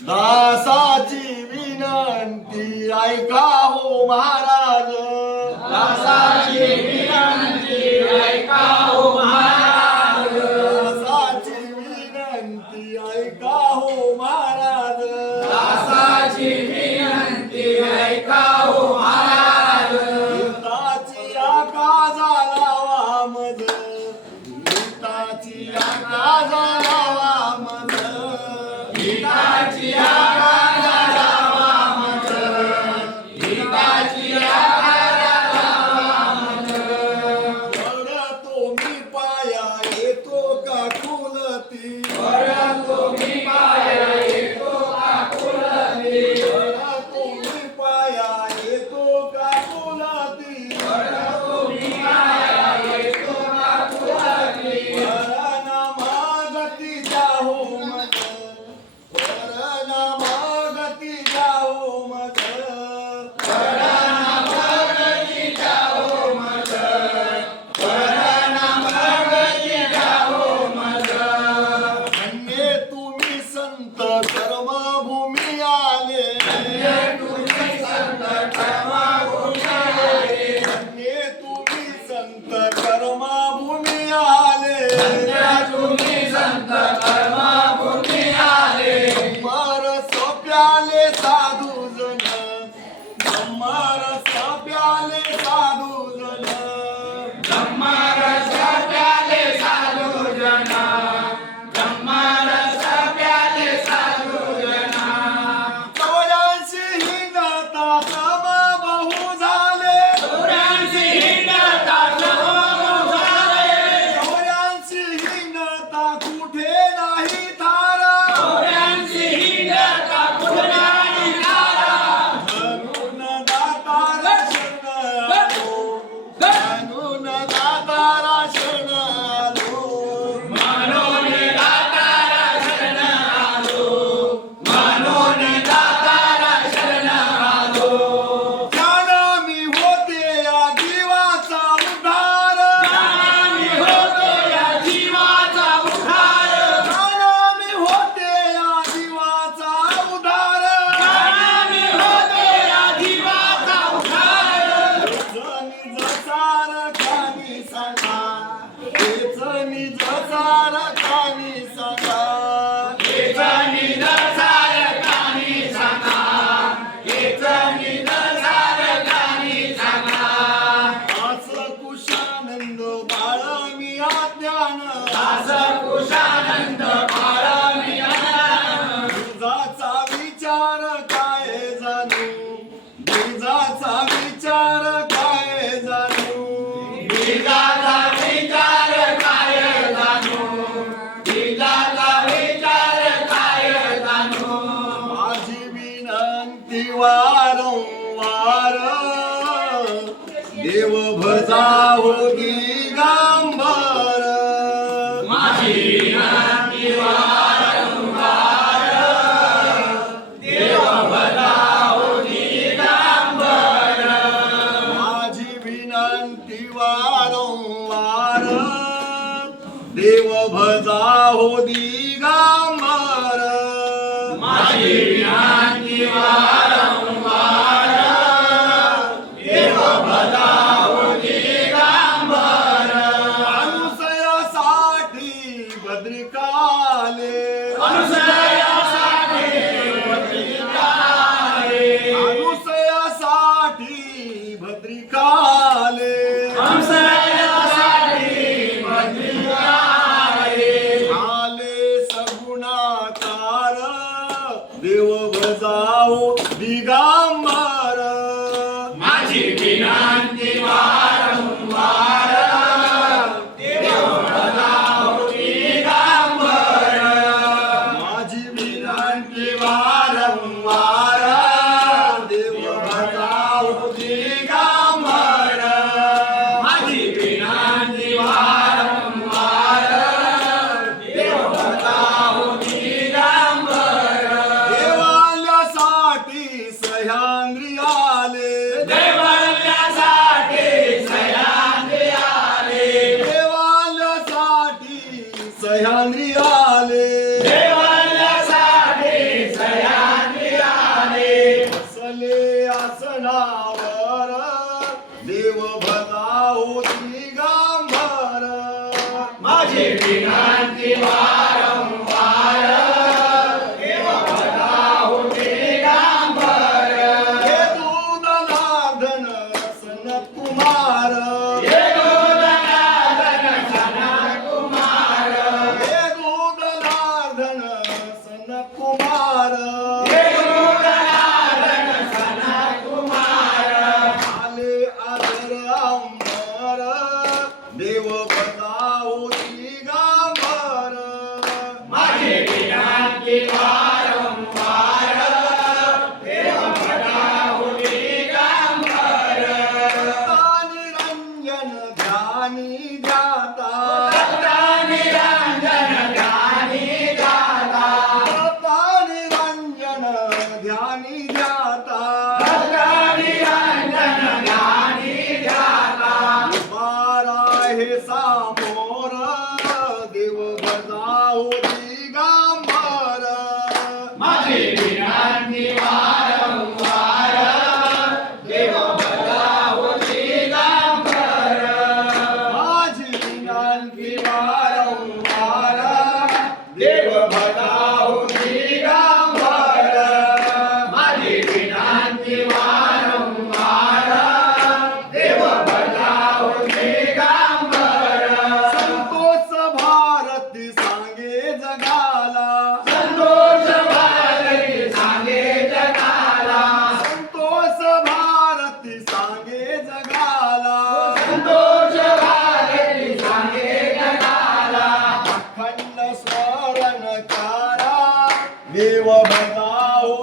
दासाची विनंती ऐका हो महाराज, दासाची विनंती ऐका हो महाराज, दासाची विनंती ऐका हो महाराज, दासाची विनंती ऐका हो महाराज, हिताची आकाश लावा मज, हिताची आकाश लावा मज, हिताची आकाश लावा मज, हिताची आकाश लावा मज, पडतो मी पाया येतो का कुलती, पडतो मी पाया येतो का कुलती, पडतो मी पाया येतो का कुलती, पडतो मी पाया येतो का कुलती, परनामागती जाहो मज, परनामागती जाहो मज, परनामागती जाओ मज, परनामागती जाओ मज, धन्य तुम्ही संत कर्मभूमी आले, धन्य तुम्ही संत कर्मभूमी आले, धन्य तुम्ही संत कर्मभूमी आले, धन्य तुम्ही संत कर्मभूमी आले, मरस प्याले साधू जन, मरस प्याले साधू जन, धम्मरस प्याले साधू जना, धम्मरस प्याले साधू जना, चौऱ्याऐंशी हिंगता समबाहू झाले, चौऱ्याऐंशी हिंडता समूह झाले, चौऱ्याऐंशी हिंगता कुठे नाही थारा, चौऱ्याऐंशी हिंडता कुणाही नारा, म्हणून दातारा शरण आलो, म्हणून दातारा शरण आलो, म्हणून दातारा शरण आलो, म्हणून दातारा शरण आलो, ज्ञान मी होते या जीवाचा उद्धार, ज्ञानी होतो या जीवाचा उद्धार, ज्ञान मी होते या जीवाचा उद्धार, ज्ञानी होतो या जीवाचा उद्धार, निज सार खानी सांगा, तेच निज सार खानी सांगा, हेच निज सारखानी सांगा, हेच निज सारखानी सांगा, दास कुशानंद बाळ मी आज्ञान, दास कुशानंद बाळमियान, तुझाचा विचार काय जाणू, तुझाचा विचार काय जाणू, बीजाचा विचार काय जाणू, बीजाचा विचार काय जाणू, माझी विनंती वारंवार देव भजावो दिगंबर, माझी विनंती वारंवार देव भजावो दिगंबर, माझी विनंती वारंवार देव भजावो दिगंबर, माझी विनंती वारंवार देव भजावो दिगंबर, अनुसयासाठी भद्रिकाले, अनुसयासाठी भद्रिकाले, अनुसयासाठी भद्रिकाले, अनुसयासाठी भद्रिकाले, आले सगुणाकार देव भजावो दिगंबर, माझी विनंती वारंवार देव भजावो दिगंबर, माझी विनंती वारंवार देव भजावो दिगंबर, माझी विनंती वारंवार देव भजावो दिगंबर, देवाल्यासाठी सह्याद्री आले, देवाल्यासाठी विनंती वारंवार देव भजाहो दिगंबर निरंजन ध्यानी ध्याता निरंजन ध्यानी दाता निरंजन ध्यानी ध्याता निरंजन ध्यानी दाता बारा हे सामोर देव भजाहो दिगंबर माझी विनंती वारंवार देव भजाहो दिगंबर माझी विनंती वारंवार देव भजाहो दिगंबर माझी विनंती वारंवार देव भजाहो दिगंबर संतोष भारती सांगे जगाला संतोष भारती सांगे जगाला संतोष भारती सांगे जगाला संतोष भारती सांगे जगाला अखंड स्मरण करा देव भजाहो